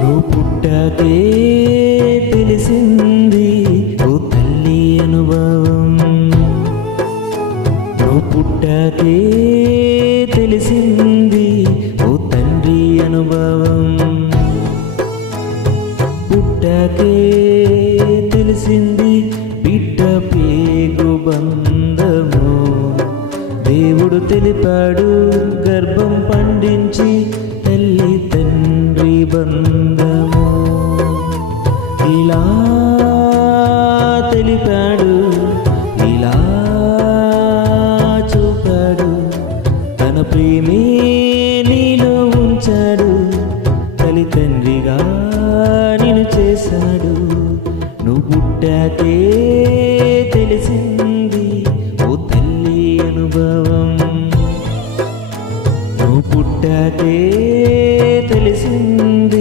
నువ్వు పుట్టాకే తెలిసింది ఓ తల్లి అనుభవం. నువ్వు పుట్టాకే తెలిసింది ఓ తండ్రి అనుభవం. పుట్టాకే తెలిసింది బిడ్డ పేగు బంధము. దేవుడు తెలిపాడు గర్భం పండించి తల్లి తండ్రి బంధము. ఇలా తెలిపాడు, ఇలా చూపాడు, తన ప్రేమే నీలో ఉంచాడు. తల్లి తండ్రిగా నిన్ను చేశాడు. నువ్వు పుట్టాకే తెలిసింది ఓ తల్లి అనుభవం. నువ్వు పుట్టాకే